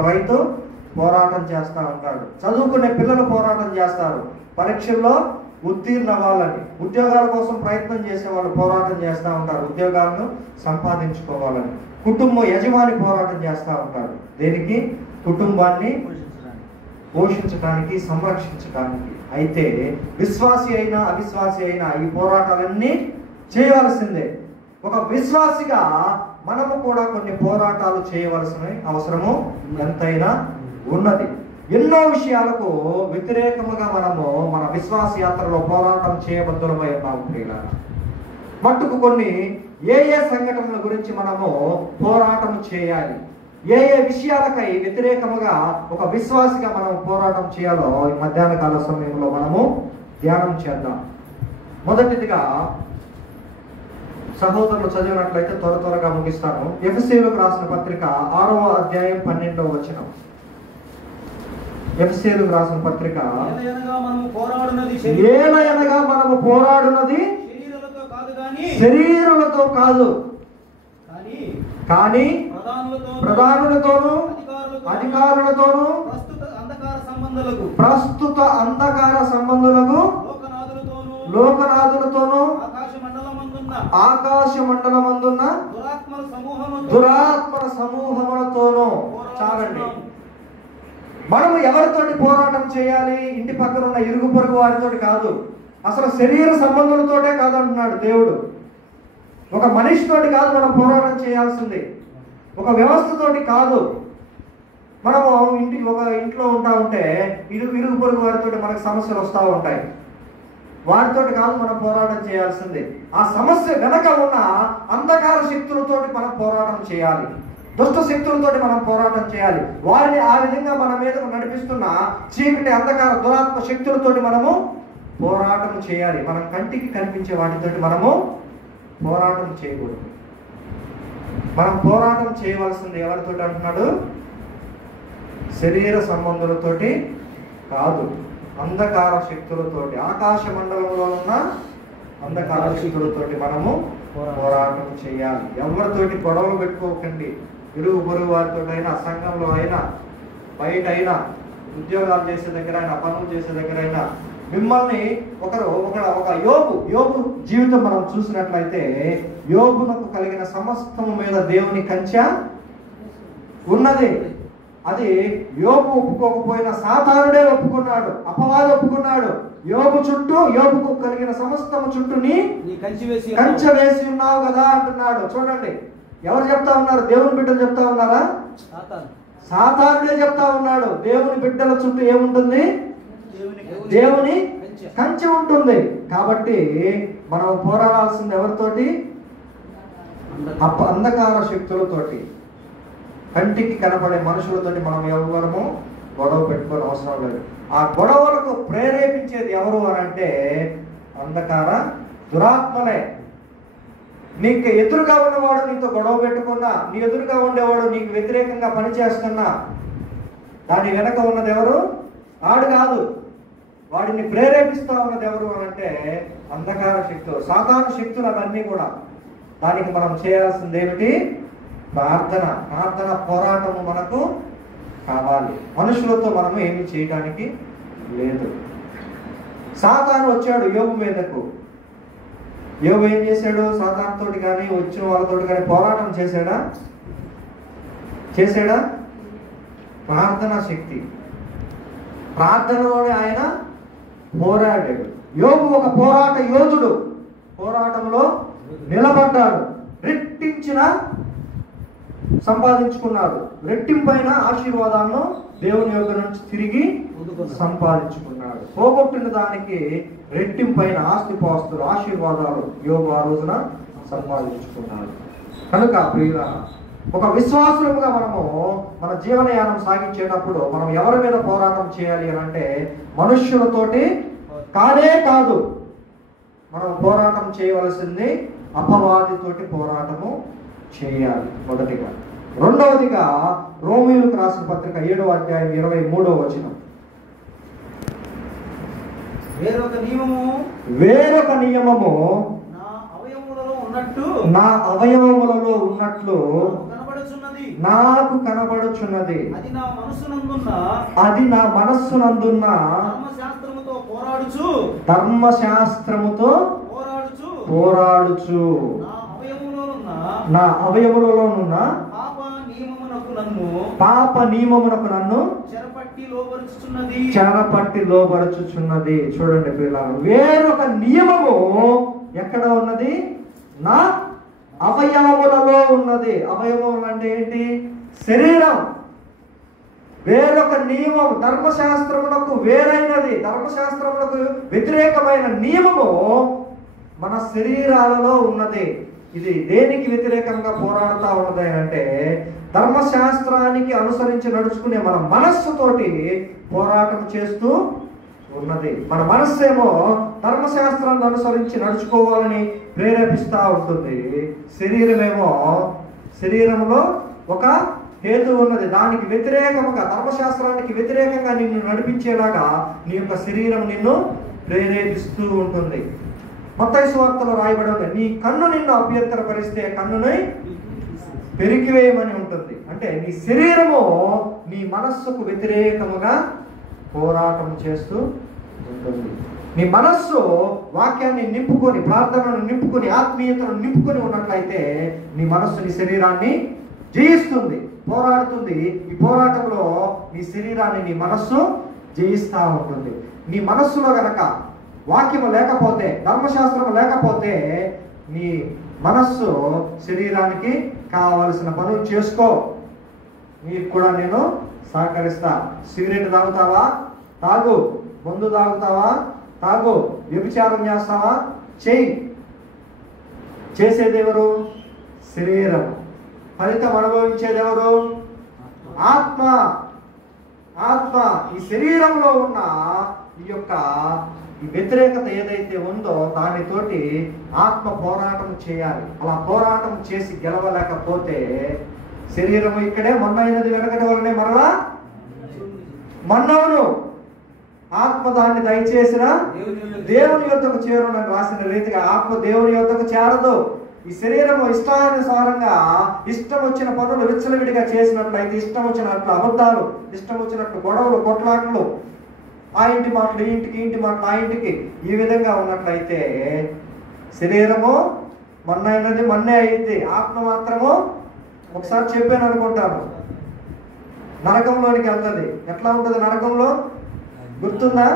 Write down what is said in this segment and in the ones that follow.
రైతు పోరాటం చేస్తూ ఉంటాడు, చదువుకునే పిల్లలు పోరాటం చేస్తారు, పరీక్షల్లో ఉత్తీర్ణ అవ్వాలని, ఉద్యోగాల కోసం ప్రయత్నం చేసే వాళ్ళు పోరాటం చేస్తూ ఉంటారు, ఉద్యోగాలను సంపాదించుకోవాలని. కుటుంబ యజమాని పోరాటం చేస్తూ ఉంటాడు, దేనికి? కుటుంబాన్ని పోషించడానికి, సంరక్షించడానికి. అయితే విశ్వాసి అయినా అవిశ్వాసి అయినా ఈ పోరాటాలన్నీ చేయవలసిందే. ఒక విశ్వాసిగా మనము కూడా కొన్ని పోరాటాలు చేయవలసిన అవసరము ఎంతైనా ఉన్నది. ఎన్నో విషయాలకు వ్యతిరేకముగా మనము మన విశ్వాస యాత్రలో పోరాటం చేయబద్ధులమై ఉన్నాము ప్రియులారా. మట్టుకు కొన్ని ఏ సంఘటనల గురించి మనము పోరాటం చేయాలి, ఏ విషయాలకై వ్యతిరేకముగా ఒక విశ్వాసిగా మనం పోరాటం చేయాలో ఈ మధ్యాహ్న కాల సమయంలో మనము ధ్యానం చేద్దాం. మొదటిదిగా సహోదరులు చదివినట్లయితే త్వరగా ముగిస్తాను. ఎఫెసీయులకు రాసిన పత్రిక 6వ అధ్యాయం 12వ వచనం. ఎఫెసీయులకు రాసిన పత్రిక, ఏలయనగా మనము పోరాడునది శరీరులతో కాదు కానీ ప్రధానులతోనూ అధికారులతోనూ ప్రస్తుత అంధకార సంబంధులకు లోకనాథులతోనూ ఆకాశ మండలమందున్న దురాత్మల సమూహములతోనూ. చాలండి. మనము ఎవరితోటి పోరాటం చేయాలి? ఇంటి పక్కన ఉన్న ఇరుగు పొరుగు వారితోటి కాదు, అసలు శరీర సంబంధులతోటే కాదంటున్నాడు దేవుడు. ఒక మనిషితోటి కాదు మనం పోరాటం చేయాల్సింది, ఒక వ్యవస్థతోటి కాదు. మనము ఒక ఇంట్లో ఉంటా ఉంటే ఇరుగు పొరుగు వారితోటి మనకు సమస్యలు వస్తూ ఉంటాయి, వారితోటి కాదు మనం పోరాటం చేయాల్సింది. ఆ సమస్య వెనక ఉన్న అంధకార శక్తులతోటి మనం పోరాటం చేయాలి, దుష్ట శక్తులతోటి మనం పోరాటం చేయాలి. వారిని ఆ విధంగా మన మీద నడిపిస్తున్న చీకటి అంధకార దురాత్మ శక్తులతోటి మనము పోరాటం చేయాలి. మనం కంటికి కనిపించే వాటితోటి మనము పోరాటం చేయకూడదు. మనం పోరాటం చేయవలసింది ఎవరితోటి అంటున్నాడు? శరీర సంబంధులతోటి కాదు, అంధకార శక్తులతోటి, ఆకాశ మండలంలో ఉన్న అంధకార శక్తులతోటి మనము పోరాటం చేయాలి. ఎవరితోటి గొడవలు పెట్టుకోకండి. ఇరుగు పొరుగు వారితో అయినా, సంఘంలో అయినా, బయట అయినా, ఉద్యోగాలు చేసే దగ్గర అయినా, పనులు చేసే దగ్గర అయినా, మిమ్మల్ని ఒక యోబు జీవితం మనం చూసినట్లయితే యోబునకు కలిగిన సమస్తము మీద దేవుని కంచె ఉన్నది. అది యోబు ఒప్పుకోకపోయినా సాతానుడే ఒప్పుకున్నాడు, అపవాది ఒప్పుకున్నాడు. యోబుకు కలిగిన సమస్తము చుట్టూ నీ కంచె వేసి ఉన్నావు కదా అంటున్నాడు. చూడండి, ఎవరు చెప్తా ఉన్నారు? దేవుని బిడ్డలు చెప్తా ఉన్నారా? సాతానుడే చెప్తా ఉన్నాడు. దేవుని బిడ్డల చుట్టూ ఏముంటుంది? దేవుని కంచె ఉంటుంది. కాబట్టి మనం పోరాడాల్సింది ఎవరితోటి? అంధకార శక్తులతోటి, కంటికి కనపడే మనుషులతోటి మనం ఎవరము గొడవ పెట్టుకోని అవసరం లేదు. ఆ గొడవలకు ప్రేరేపించేది ఎవరు అని అంటే అంధకార దురాత్మలే. నీకు ఎదురుగా ఉన్నవాడు నీతో గొడవ పెట్టుకున్నా, నీ ఎదురుగా ఉండేవాడు నీకు వ్యతిరేకంగా పనిచేస్తున్నా, దాని వెనక ఉన్నది ఎవరు? ఆడు కాదు. వాడిని ప్రేరేపిస్తా ఉన్నది ఎవరు అని అంటే అంధకార శక్తులు, సాతాను శక్తులు. అవన్నీ కూడా దానికి మనం చేయాల్సింది ఏమిటి? ప్రార్థన పోరాటము మనకు కావాలి. మనుషులతో మనము ఏమి చేయడానికి లేదు. సాతాను వచ్చాడు యోబు మీదకు. యోబు ఏం చేశాడు? సాతానుతోటి కానీ వచ్చిన వాళ్ళతోటి కానీ పోరాటం చేశాడా? ప్రార్థనా శక్తి, ప్రార్థనలోనే ఆయన పోరాడాడు. యోబు ఒక పోరాట యోధుడు, పోరాటంలో నిలబడ్డాడు, రెట్టించిన సంపాదించుకున్నాడు. రెట్టింపైన ఆశీర్వాదాలను దేవుని యొద్ద నుంచి తిరిగి సంపాదించుకున్నాడు. పోగొట్టిన దానికి రెట్టింపైన ఆస్తిపాస్తులు, ఆశీర్వాదాలు యోబు ఆ రోజున సంపాదించుకున్నాడు. కనుక ప్రియులారా, ఒక విశ్వాసముగా మనము మన జీవనయానం సాగించేటప్పుడు మనం ఎవరి మీద పోరాటం చేయాలి అని అంటే మనుష్యులతోటి కాదు. మనం పోరాటం చేయవలసింది అపవాదితోటి పోరాటము చేయాలి మొదటిగా. రెండవదిగా రోమీయులకు రాసిన పత్రిక 7వ అధ్యాయం 23వ వచనం. వేరొక నియమము నా అవయవములలో ఉన్నట్లు నాకు కనబడుచున్నది. అది నా మనస్సునందున్న ధర్మశాస్త్రముతో పోరాడుచు నా అవయములలోనున్న పాప నియమమునకు నన్ను చెరపట్టి లోబరుచుచున్నది. చూడండి పిల్లలు, వేరొక నియమము ఎక్కడ ఉన్నది? నా అవయవములలో ఉన్నది. అవయవములు అంటే ఏంటి? శరీరం. వేరొక నియమం, ధర్మశాస్త్రమునకు వేరైనది, ధర్మశాస్త్రమునకు వ్యతిరేకమైన నియమము మన శరీరాలలో ఉన్నది. ఇది దేనికి వ్యతిరేకంగా పోరాడుతూ ఉన్నది అంటే ధర్మశాస్త్రానికి అనుసరించి నడుచుకునే మన మనస్సుతోటి పోరాటం చేస్తూ ఉన్నది. మన మనస్సు ఏమో ధర్మశాస్త్రాన్ని అనుసరించి నడుచుకోవాలని ప్రేరేపిస్తూ ఉంటుంది. శరీరంలో ఒక హేతు ఉన్నది, దానికి వ్యతిరేకముగా, ధర్మశాస్త్రానికి వ్యతిరేకంగా నిన్ను నడిపించేలాగా నీ యొక్క శరీరం నిన్ను ప్రేరేపిస్తూ ఉంటుంది. మత్తయి సువార్తలో రాయబడి ఉంది, నీ కన్ను నిన్ను అభ్యంతరపరిస్తే కన్నుని పెరికివేయమని ఉంటుంది. అంటే నీ శరీరము నీ మనస్సుకు వ్యతిరేకముగా పోరాటం చేస్తూ ఉంటుంది. నీ మనస్సు వాక్యాన్ని నింపుకొని, ప్రార్థనను నింపుకొని, ఆత్మీయతను నింపుకొని ఉన్నట్లయితే నీ మనస్సు నీ శరీరాన్ని జయిస్తుంది, పోరాడుతుంది. ఈ పోరాటంలో నీ శరీరాన్ని నీ మనస్సు జయిస్తూ ఉంటుంది. నీ మనస్సులో గనక వాక్యము లేకపోతే, ధర్మశాస్త్రము లేకపోతే నీ మనస్సు శరీరానికి కావలసిన పనులు చేసుకో. నీకు కూడా నేను సహకరిస్తా. సిగరెట్ తాగుతావా? తాగు. మందు తాగుతావా? తాగు. వ్యభిచారం చేస్తావా? చెయ్యి. చేసేదెవరు? శరీరం. ఫలితం అనుభవించేదెవరు? ఆత్మ. ఈ శరీరంలో ఉన్న ఈ యొక్క ఈ వ్యతిరేకత ఏదైతే ఉందో దానితోటి ఆత్మ పోరాటం చేయాలి. అలా పోరాటం చేసి గెలవలేకపోతే శరీరము ఇక్కడే మొన్నైనది వెనకటి వలనే మరలా మన్నవును. ఆత్మ దాన్ని దయచేసిన దేవుని యొద్దకు చేరునని రాసిన రీతిగా ఆత్మ దేవుని యొద్దకు చేరదు. ఈ శరీరము ఇష్టానుసారంగా ఇష్టం వచ్చిన పనులు విచ్చలవిడిగా చేసినట్లయితే, ఇష్టం వచ్చినట్లు అబద్ధాలు, ఇష్టం వచ్చినట్లు గొడవలు, కొట్లాట్లు, ఆ ఇంటి మాటలు ఈ ఇంటికి, ఇంటి మాటలు ఆ ఇంటికి, ఈ విధంగా ఉన్నట్లయితే శరీరము మొన్నైనది మొన్నే అయింది. ఆత్మ మాత్రము ఒకసారి చెప్పాను అనుకుంటాను, నరకంలోనికి వెళ్తుంది. ఎట్లా ఉంటుంది నరకంలో? గుర్తుందా?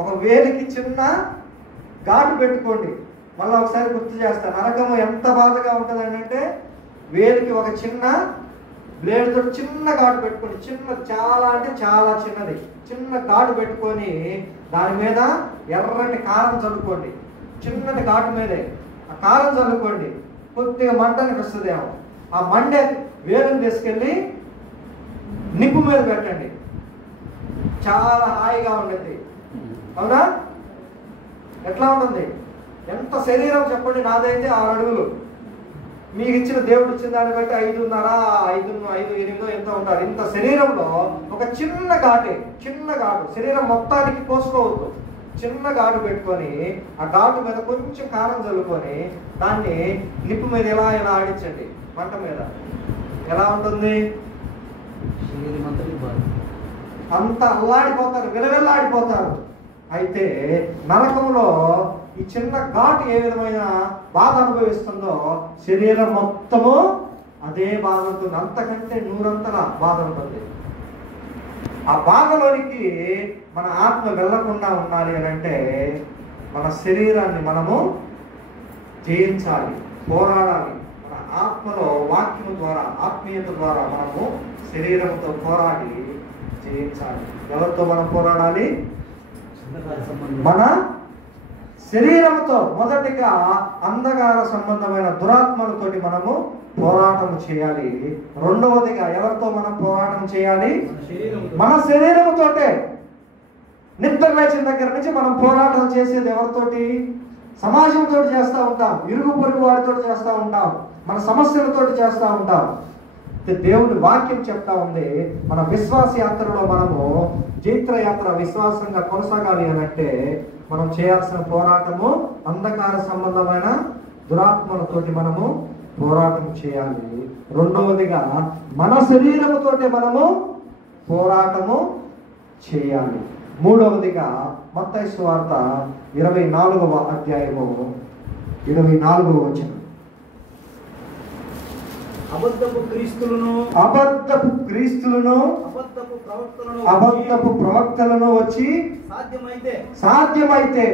ఒక వేలికి చిన్న ఘాటు పెట్టుకోండి. మళ్ళీ ఒకసారి గుర్తు చేస్తాను. నరకము ఎంత బాధగా ఉంటుంది అంటే వేలికి ఒక చిన్న బ్లేడ్ తోటి చిన్న ఘాటు పెట్టుకోండి. చాలా అంటే చాలా చిన్నది, చిన్న ఘాటు పెట్టుకొని దాని మీద ఎర్రటి కారం చల్లుకోండి. చిన్నటి ఘాటు మీదే ఆ కారం చల్లుకోండి. కొద్దిగా మంటని వస్తుందేమో. ఆ మండే వేలుని తీసుకెళ్ళి నిప్పు మీద పెట్టండి. చాలా హాయిగా ఉండేది. అవునా? ఎట్లా ఉంటుంది? ఎంత శరీరం చెప్పండి. నాదైతే 6 అడుగులు. మీకు ఇచ్చిన దేవుడు ఇచ్చిన దాన్ని బట్టి 5.5, 5.8 ఎంత ఉంటారు. ఇంత శరీరంలో ఒక చిన్న ఘాటు, శరీరం మొత్తానికి కోసుకోవద్దు. చిన్న ఘాటు పెట్టుకొని ఆ ఘాటు మీద కొంచెం కారం చల్లుకొని దాన్ని నిప్పు మీద ఇలా ఆడించండి. మంట మీద ఎలా ఉంటుంది? అంత అల్లాడిపోతారు, విలవిల్లాడిపోతారు. అయితే నరకంలో ఈ చిన్న ఘాటు ఏ విధమైన బాధ అనుభవిస్తుందో శరీరం మొత్తము అదే బాధ ఉంటుంది. అంతకంటే 100 బాధ ఉంటుంది. ఆ బాధలోనికి మన ఆత్మ వెళ్లకుండా ఉండాలి అని అంటే మన శరీరాన్ని మనము జయించాలి, పోరాడాలి. మన ఆత్మలో వాక్యము ద్వారా, ఆత్మీయత ద్వారా మనము శరీరంతో పోరాడి జయించాలి. ఎవరితో మనం పోరాడాలి? మన శరీరంతో. మొదటిగా అంధకార సంబంధమైన దురాత్మలతోటి మనము పోరాటం చేయాలి. రెండవదిగా ఎవరితో మనం పోరాటం చేయాలి? మన శరీరంతోటే. నిద్ర లేచిన దగ్గర నుంచి మనం పోరాటం చేసేది ఎవరితోటి? సమాజంతో చేస్తూ ఉంటాం, ఇరుగు పొరుగు వారితో చేస్తూ ఉంటాం, మన సమస్యలతో చేస్తూ ఉంటాం. దేవుని వాక్యం చెప్తా ఉంది, మన విశ్వాస యాత్రలో మనము జైత్ర యాత్ర విశ్వాసంగా కొనసాగాలి అని అంటే మనం చేయాల్సిన పోరాటము అంధకార సంబంధమైన దురాత్మలతోటి మనము పోరాటం చేయాలి. రెండవదిగా మన శరీరముతోటే మనము పోరాటము చేయాలి. మూడవదిగా మత్తయి సువార్త 24వ అధ్యాయము 24వ వచనం. అబద్ధపు క్రీస్తులను అబద్ధపు ప్రవక్తలను వచ్చి సాధ్యమైతే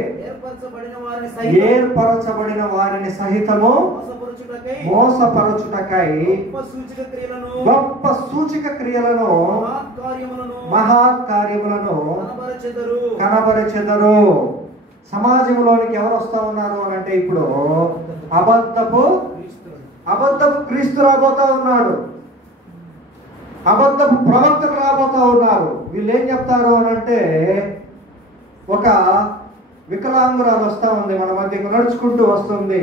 ఏర్పరచబడిన వారిని సహితము మోసపరచుటకై గొప్ప సూచక క్రియలను మహాకార్యములను కనబరచెదరు. సమాజంలోనికి ఎవరు వస్తా ఉన్నారు అని అంటే ఇప్పుడు అబద్ధపు క్రీస్తు రాబోతా ఉన్నాడు, అబద్ధపు ప్రవక్తలు రాబోతా ఉన్నారు. వీళ్ళు ఏం చెప్తారు అని అంటే, ఒక వికలాంగురాలు వస్తూ ఉంది, మన మధ్యకు నడుచుకుంటూ వస్తుంది,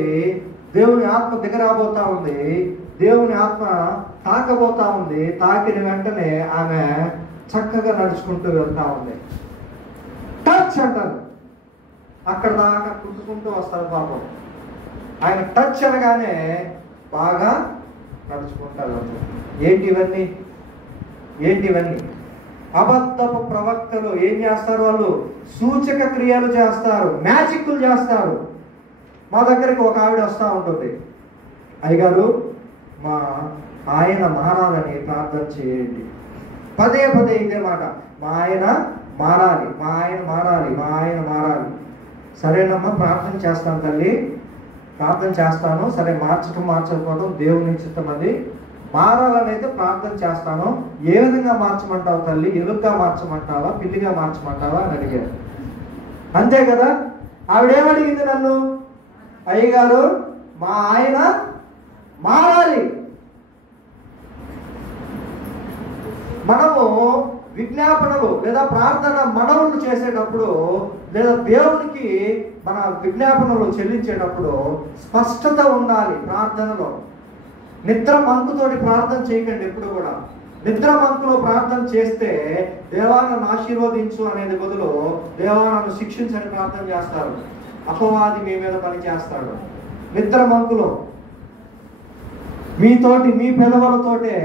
దేవుని ఆత్మ దిగరాబోతా ఉంది, దేవుని ఆత్మ తాకబోతా ఉంది. తాకిన వెంటనే ఆమె చక్కగా నడుచుకుంటూ వెళ్తా ఉంది. టచ్ అంటారు, అక్కడ దాకా కుట్టుకుంటూ వస్తారు పాపం. ఆయన టచ్ అనగానే బాగా నడుచుకుంటారు. ఏంటివన్నీ అబద్ధపు ప్రవక్తలు ఏం చేస్తారు? వాళ్ళు సూచక క్రియలు చేస్తారు, మ్యాజిక్లు చేస్తారు. మా దగ్గరికి ఒక ఆవిడ వస్తూ ఉంటుంది, అయ్యగారు మా ఆయన మారాలని ప్రార్థన చేయండి. పదే పదే ఇదే మాట, మా ఆయన మారాలి, మా ఆయన మారాలి, మా ఆయన మారాలి. సరేనమ్మా, ప్రార్థన చేస్తాను తల్లి, ప్రార్థన చేస్తాను. సరే, మార్చకపోవడం దేవుని చిత్తం, అది మారాలని అయితే ప్రార్థన చేస్తాను. ఏ విధంగా మార్చమంటావు తల్లి? ఎలుగుగా మార్చమంటావా, పిల్లిగా మార్చమంటావా అని అడిగారు. అంతే కదా. ఆవిడేమడిగింది నన్ను, అయ్యగారు మా ఆయన మారాలి. మనము విజ్ఞాపనలు లేదా ప్రార్థన మనవులు చేసేటప్పుడు లేదా దేవునికి మన విజ్ఞాపనలు చెల్లించేటప్పుడు స్పష్టత ఉండాలి ప్రార్థనలో. నిద్ర మంకుతోటి ప్రార్థన చేయకండి ఎప్పుడు కూడా. నిద్ర మంకులో ప్రార్థన చేస్తే దేవా నన్ను ఆశీర్వదించు అనేది బదులు దేవా నన్ను శిక్షించని ప్రార్థన చేస్తారు. అపవాది మీ మీద పని చేస్తాడు. నిద్ర మంకులో మీతోటి, మీ పెదవులతోటే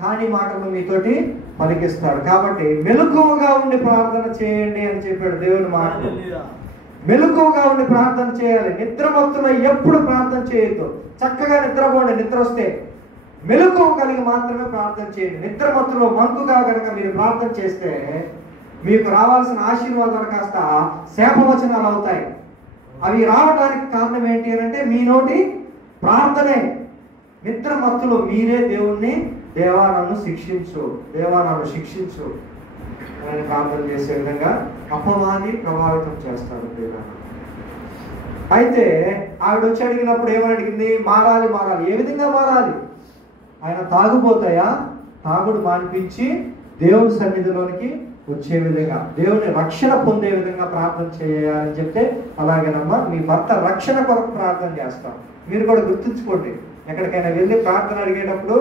కాని మాటలు మీతోటి పలికిస్తాడు. కాబట్టి మెలకువగా ఉండి ప్రార్థన చేయండి అని చెప్పాడు దేవుని మాట. మెలకువగా ఉండి ప్రార్థన చేయాలి. నిద్రమత్తులో ఎప్పుడు ప్రార్థన చేయొద్దు. చక్కగా నిద్రపోండి, నిద్ర వస్తే మెలకువ కలిగి మాత్రమే ప్రార్థన చేయండి. నిద్రమత్తులో మంకుగా కనుక మీరు ప్రార్థన చేస్తే మీకు రావాల్సిన ఆశీర్వాదాలు కాస్త శాపవచనాలు అవుతాయి. అవి రావడానికి కారణం ఏంటి అని అంటే మీ నోటి ప్రార్థనే. నిద్ర మత్తులో మీరే దేవుణ్ణి దేవా నన్ను శిక్షించు, దేవా నన్ను శిక్షించు అని ప్రార్థన చేసే విధంగా అపవాది ప్రభావితం చేస్తాడు దేవుడు. అయితే ఆవిడ వచ్చి అడిగినప్పుడు ఏమని అడిగింది? మారాలి. ఏ విధంగా మారాలి? ఆయన తాగుపోతాయా? తాగుడు మానిపించి దేవుడి సన్నిధిలోనికి వచ్చే విధంగా, దేవుని రక్షణ పొందే విధంగా ప్రార్థన చేయాలని చెప్తే, అలాగేనమ్మా మీ భర్త రక్షణ కొరకు ప్రార్థన చేస్తాం. మీరు కూడా గుర్తుంచుకోండి, ఎక్కడికైనా వెళ్ళి ప్రార్థన అడిగేటప్పుడు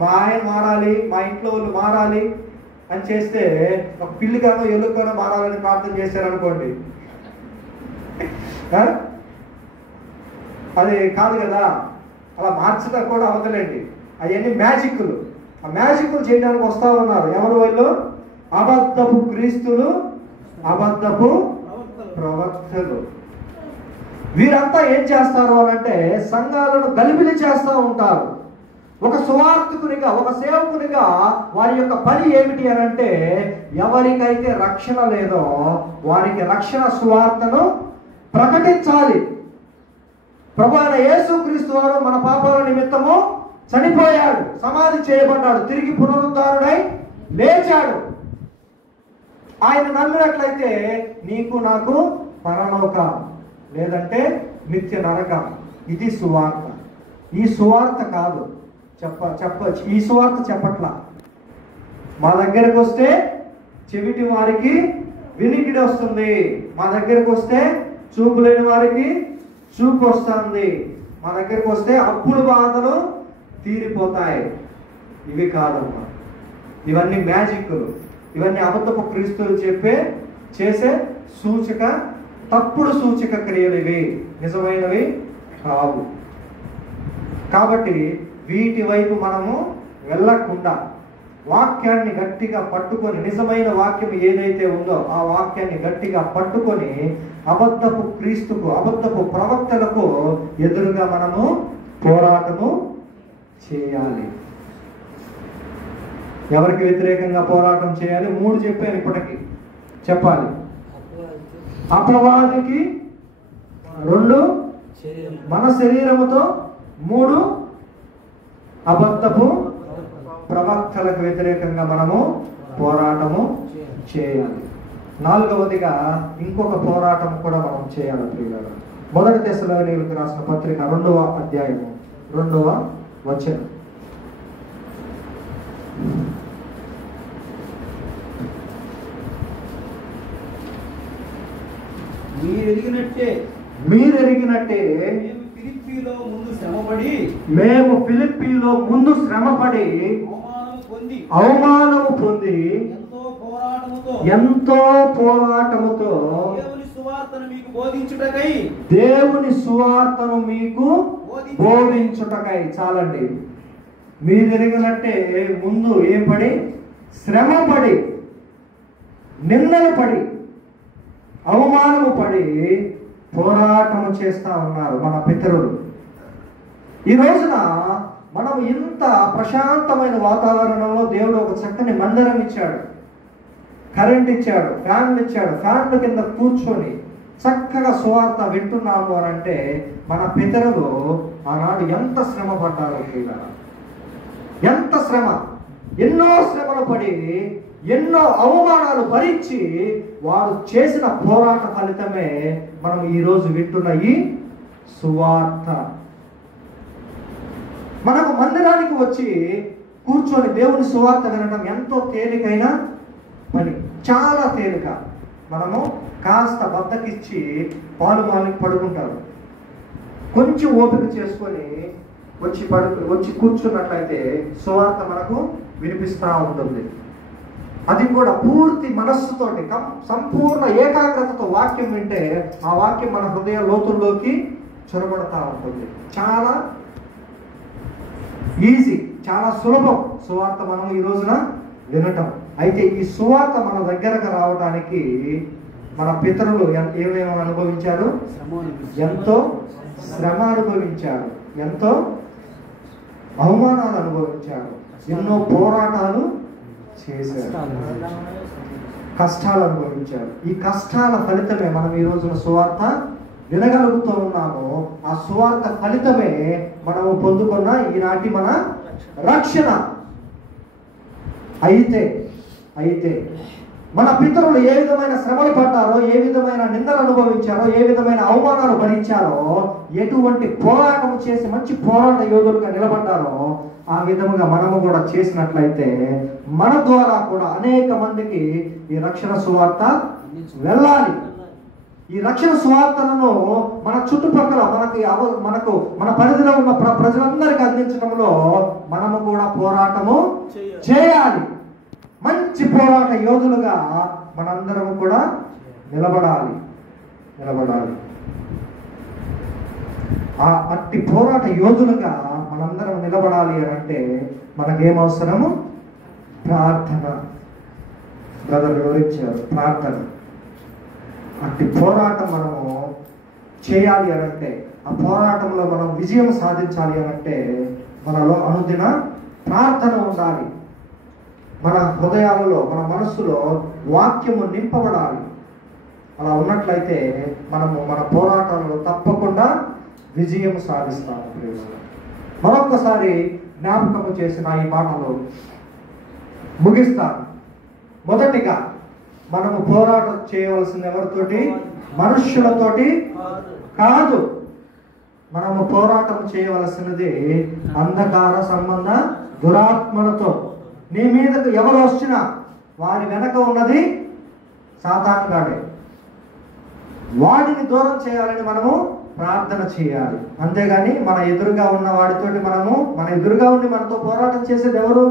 మా ఆయన మారాలి, మా ఇంట్లో వాళ్ళు మారాలి అని చేస్తే, ఒక పిల్లిగానో ఎలుగుగానో మారాలని ప్రార్థన చేశారనుకోండి, అది కాదు కదా. అలా మార్చడం కూడా అవతలేండి. అవన్నీ మ్యాజిక్లు. ఆ మ్యాజిక్లు చేయడానికి వస్తా ఉన్నారు. ఎవరు వాళ్ళు? అబద్ధపు క్రీస్తులు, అబద్ధపు ప్రవక్తలు. వీరంతా ఏం చేస్తారు అనంటే సంఘాలను గలిబిలి చేస్తూ ఉంటారు. ఒక సువార్తికునిగా, ఒక సేవకునిగా వారి యొక్క పని ఏమిటి అనంటే, ఎవరికైతే రక్షణ లేదో వారికి రక్షణ సువార్తను ప్రకటించాలి. ప్రభు అయిన యేసుక్రీస్తు వారు మన పాపాల నిమిత్తము చనిపోయాడు, సమాధి చేయబడ్డాడు, తిరిగి పునరుద్ధారుడై లేచాడు. ఆయన నమ్మినట్లయితే నీకు నాకు పరలోక, లేదంటే నిత్య నరకం. ఇది సువార్త. ఈ సువార్త కాదు చెప్పచ్చు. ఈ సువార్త చెప్పట్లా. మా దగ్గరకు వస్తే చెవిటి వారికి వినికిడి వస్తుంది, మా దగ్గరకు వస్తే చూపు లేని వారికి చూపు వస్తుంది, మా దగ్గరకు వస్తే అప్పుల బాధలు తీరిపోతాయి. ఇవి కాదమ్మా, ఇవన్నీ మ్యాజిక్లు, ఇవన్నీ అబద్ధపు క్రీస్తులు చేసే సూచక, తప్పుడు సూచక క్రియలు. ఇవి నిజమైనవి కావు. కాబట్టి వీటి వైపు మనము వెళ్ళకుండా వాక్యాన్ని గట్టిగా పట్టుకొని, నిజమైన వాక్యం ఏదైతే ఉందో ఆ వాక్యాన్ని గట్టిగా పట్టుకొని అబద్ధపు క్రీస్తుకు, అబద్ధపు ప్రవక్తలకు ఎదురుగా మనము పోరాటము చేయాలి. ఎవరికి వ్యతిరేకంగా పోరాటం చేయాలి? 3 చెప్పాను, ఇప్పటికి చెప్పాలి. అపవాదికి 2, మన శరీరముతో 3, అబద్ధపు ప్రవక్తలకు వ్యతిరేకంగా మనము పోరాటము చేయాలి. 4వదిగా ఇంకొక పోరాటం కూడా మనం చేయాలి ప్రియులారా. 1 తెస్సలోనికీయులకు రాసిన పత్రిక 2వ అధ్యాయము 2వ వచనం. మీరెరిగినట్టే మేము ఫిలిప్పీలో ముందు శ్రమపడి అవమానము పొంది ఎంతో పోరాటముతో దేవుని సువార్తను మీకు బోధించుటకై. చాలండి. మీరెరిగినట్టే ముందు ఏం పడి? శ్రమపడి, నిందలు పడి, అవమానము పడి పోరాటము చేస్తా ఉన్నారు మన పితరులు. ఈ రోజున మనం ఇంత ప్రశాంతమైన వాతావరణంలో దేవుడు ఒక చక్కని మందిరం ఇచ్చాడు, కరెంట్ ఇచ్చాడు, ఫ్యాన్లు ఇచ్చాడు. ఫ్యాన్ల కింద కూర్చొని చక్కగా సువార్త వింటున్నాము అని అంటే మన పితరులు ఆనాడు ఎంత శ్రమ పడ్డారు ప్రియులారా. ఎంత శ్రమ! ఎన్నో శ్రమలు పడి, ఎన్నో అవమానాలు భరించి వారు చేసిన పోరాట ఫలితమే మనం ఈరోజు వింటున్న ఈ సువార్త. మనకు మందిరానికి వచ్చి కూర్చొని దేవుని సువార్త వినడం ఎంతో తేలికైన పని, చాలా తేలిక. మనము కాస్త బద్దకిచ్చి పాలు మాలికి పడుకుంటారు. కొంచెం ఓపిక చేసుకొని వచ్చి కూర్చున్నట్లయితే సువార్త మనకు వినిపిస్తూ ఉంటుంది. అది కూడా పూర్తి మనస్సుతోటి, సంపూర్ణ ఏకాగ్రతతో వాక్యం వింటే ఆ వాక్యం మన హృదయ లోతుల్లోకి చొరబడతా ఉంటుంది. చాలా ఈజీ, చాలా సులభం సువార్త మనం ఈ రోజున వినటం. అయితే ఈ సువార్త మన దగ్గరకు రావడానికి మన పితరులు ఏమేమో అనుభవించారు? ఎంతో శ్రమ అనుభవించారు, ఎంతో అవమానాలు అనుభవించారు, ఎన్నో పోరాటాలు చేశారు, కష్టాలు అనుభవించారు. ఈ కష్టాల ఫలితమే మనం ఈ రోజున సువార్త వినగలుగుతూ ఉన్నాము. ఆ సువార్త ఫలితమే మనము పొందుకున్న ఈనాటి మన రక్షణ. అయితే మన పితరులు ఏ విధమైన శ్రమలు పడ్డారో, ఏ విధమైన నిందలు అనుభవించారో, ఏ విధమైన అవమానాలు భరించారో, ఎటువంటి పోరాటం చేసి మంచి పోరాట యోధులుగా నిలబడ్డారో ఆ విధముగా మనము కూడా చేసినట్లయితే మన ద్వారా కూడా అనేక మందికి ఈ రక్షణ సువార్త వెళ్ళాలి. ఈ రక్షణ సువార్తలను మన చుట్టుపక్కల మనకు మన పరిధిలో ఉన్న ప్రజలందరికీ అందించడంలో మనము కూడా పోరాటము చేయాలి. మంచి పోరాట యోధులుగా మనందరం కూడా నిలబడాలి. ఆ అట్టి పోరాట యోధులుగా మనందరం నిలబడాలి అని అంటే మనకేం అవసరము? ప్రార్థన. బ్రదర్ వివరించారు, ప్రార్థన. అట్టి పోరాటం మనము చేయాలి అనంటే, ఆ పోరాటంలో మనం విజయం సాధించాలి అనంటే మనలో అనుదిన ప్రార్థన ఉండాలి. మన హృదయాలలో, మన మనస్సులో వాక్యము నింపబడాలి. అలా ఉన్నట్లయితే మనము మన పోరాటంలో తప్పకుండా విజయం సాధిస్తాము. మరొక్కసారి జ్ఞాపకము చేసిన ఈ మాటలు ముగిస్తాను. మొదటిగా మనము పోరాటం చేయవలసింది ఎవరితోటి? మనుష్యులతోటి కాదు. మనము పోరాటం చేయవలసినది అంధకార సంబంధ దురాత్మలతో. నీ మీదకు ఎవరు వచ్చినా వారి వెనక ఉన్నది సాతానుగాడే. వాడిని దూరం చేయాలని మనము ప్రార్థన చేయాలి. అంతేగాని మన ఎదురుగా ఉన్న వాడితోటి మన ఎదురుగా ఉండి మనతో పోరాటం చేసేది ఎవరు?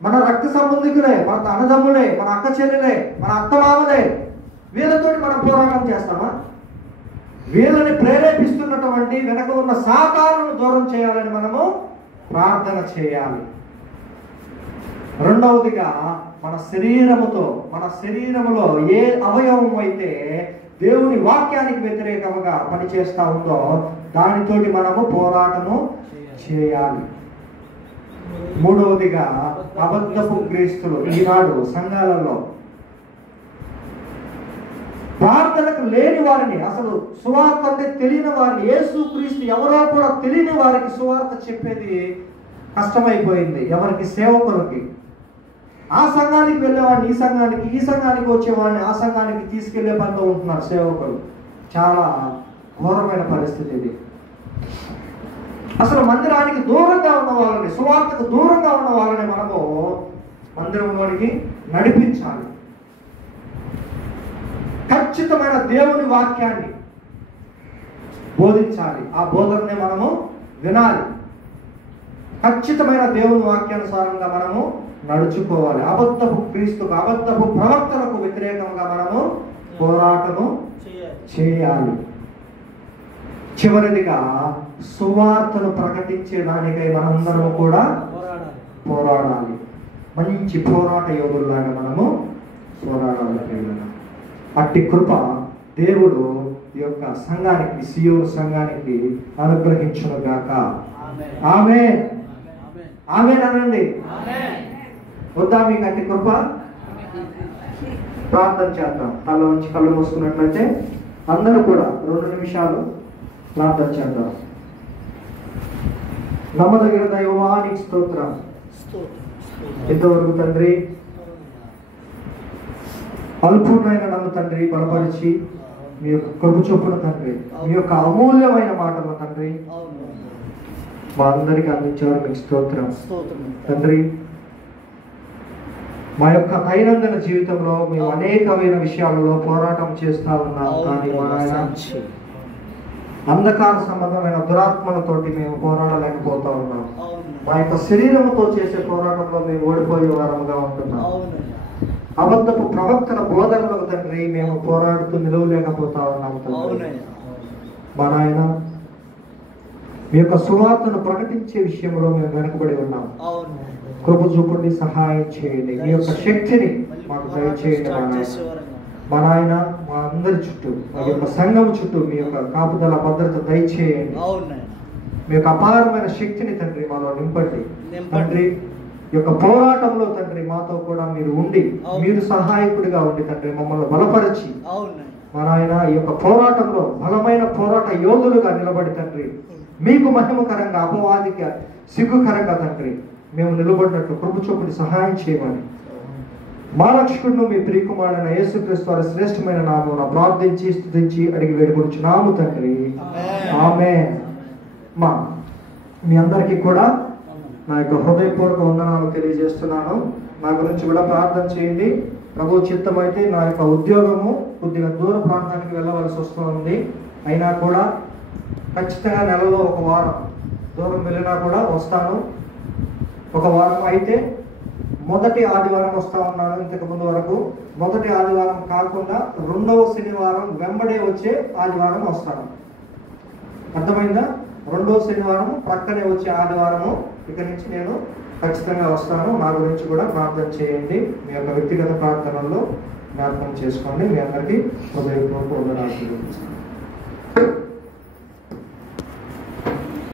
మన రక్త సంబంధికులే, మన అన్నదమ్ములే, మన అక్క చెల్లెలే, మన అత్తమామలే. వీళ్ళతోటి మనం పోరాటం చేస్తామా? వీళ్ళని ప్రేరేపిస్తున్నటువంటి వెనక ఉన్న సాతానును దూరం చేయాలని మనము ప్రార్థన చేయాలి. రెండవదిగా మన శరీరములో ఏ అవయవం అయితే దేవుని వాక్యానికి వ్యతిరేకంగా పనిచేస్తా ఉందో దానితోటి మనము పోరాటము చేయాలి. మూడవదిగా అబద్ధపు క్రీస్తులు ఈనాడు సంఘాలలో ప్రార్థనకు లేని వారిని, అసలు సువార్త అంటే తెలియని వారిని, యేసు క్రీస్తు ఎవరో కూడా తెలియని వారికి సువార్త చెప్పేది కష్టమైపోయింది. ఎవరికి? సేవకులకి. ఆ సంఘానికి వెళ్ళేవాడిని ఈ సంఘానికి వచ్చేవాడిని ఆ సంఘానికి తీసుకెళ్లే పనిలో ఉంటున్నారు సేవకులు. చాలా ఘోరమైన పరిస్థితి ఇది. అసలు మందిరానికి దూరంగా ఉన్న వాళ్ళని, సువార్తకు దూరంగా ఉన్న వాళ్ళని మనము మందిరంలోనికి నడిపించాలి. ఖచ్చితమైన దేవుని వాక్యాన్ని బోధించాలి. ఆ బోధనని మనము వినాలి. ఖచ్చితమైన దేవుని వాక్యానుసారంగా మనము నడుచుకోవాలి. అబద్ధపు క్రీస్తుకు, అబద్ధపు ప్రవక్తలకు వ్యతిరేకంగా మనము పోరాటము చేయాలి. చివరిదిగా సువార్తను ప్రకటించే దానికై మనందరం కూడా పోరాడాలి. మంచి పోరాట యోధుల్లాగా మనము పోరాడాలి. అట్టి కృప దేవుడు ఈ యొక్క సంఘానికి, సియోను సంఘానికి అనుగ్రహించును గాక. ఆమేన్. ఆమేన్ అనండి. వద్దా మీకు అట్టి కృప? ప్రార్థన చేద్దాం. తల నుంచి కళ్ళు మూసుకున్నట్లయితే అందరూ కూడా 2 నిమిషాలు ప్రార్థన చేద్దాం. నమ్మదగిన దైవానికి స్తోత్రం. ఇంతవరకు తండ్రి అల్పుడైన నన్ను తండ్రి బలపరిచి మీ యొక్క కృప చొప్పున తండ్రి, మీ యొక్క అమూల్యమైన మాటలు తండ్రి మా అందరికి అందించారు. మీకు స్తోత్రం తండ్రి. మా యొక్క దైనందిన జీవితంలో మేము అనేకమైన విషయాలలో పోరాటం చేస్తా ఉన్నాం. కానీ మా ఆయన అంధకార సంబంధమైన దురాత్మలతోటి మేము పోరాడలేకపోతా ఉన్నాం. మా యొక్క శరీరంతో చేసే పోరాటంలో మేము ఓడిపోయే వారముగా ఉంటున్నాం. అబద్ధపు ప్రవక్తల బోధనలకు తండ్రి మేము పోరాడుతూ నిలవలేకపోతా ఉన్నాం తండ్రి. మా నాయన మీ యొక్క సువార్తను ప్రకటించే విషయంలో మేము వెనుకబడి ఉన్నాం. కృప చూపండి, సహాయం చేయండి. మీ యొక్క శక్తిని మాకు దయచేయండి మా నాయన. మా అందరి చుట్టూ, మా యొక్క సంఘం చుట్టూ మీ యొక్క కాపుదల భద్రత దయచేయండి. మీ యొక్క అపారమైన శక్తిని తండ్రి మాలో నింపండి తండ్రి. ఈ యొక్క పోరాటంలో తండ్రి మాతో కూడా మీరు ఉండి, మీరు సహాయకుడిగా ఉండి తండ్రి మమ్మల్ని బలపరిచి మా నాయన ఈ యొక్క పోరాటంలో బలమైన పోరాట యోధులుగా నిలబడి తండ్రి మీకు మహిమకరంగా, అపవాదికి సిగ్గుకరంగా తండ్రి మేము నిలబడినట్లు కృప చూపుని సహాయం చేయమని మా రక్షకుడును మీ ప్రియకుమారుడైన యేసుక్రీస్తు వారి శ్రేష్టమైన నామమున ప్రార్థించి స్తుతించి అడిగి వేడుకొనుచున్నాము తండ్రి. ఆమేన్. మీ అందరికీ కూడా నా యొక్క హృదయపూర్వక వందనాలు తెలియజేస్తున్నాను. నా గురించి కూడా ప్రార్థన చేయండి. ప్రభు చిత్తమైతే నా యొక్క ఉద్యోగము కొద్దిగా దూర ప్రాంతానికి వెళ్ళవలసి వస్తుంది. అయినా కూడా ఖచ్చితంగా నెలలో 1 వారం దూరం వెళ్ళినా కూడా వస్తాను. 1 వారం అయితే మొదటి ఆదివారం వస్తా ఉన్నాను. ఇంతకు ముందు వరకు మొదటి ఆదివారం కాకుండా 2వ శనివారం వెంబడే వచ్చే ఆదివారం వస్తాను. అర్థమైందా? 2వ శనివారం ప్రక్కనే వచ్చే ఆదివారము ఇక నుంచి నేను ఖచ్చితంగా వస్తాను. నా గురించి కూడా ప్రార్థన చేయండి. మీ యొక్క వ్యక్తిగత ప్రార్థనల్లో జ్ఞాపకం చేసుకోండి. మీ అందరికీ హృదయపూర్వక వందనాలు.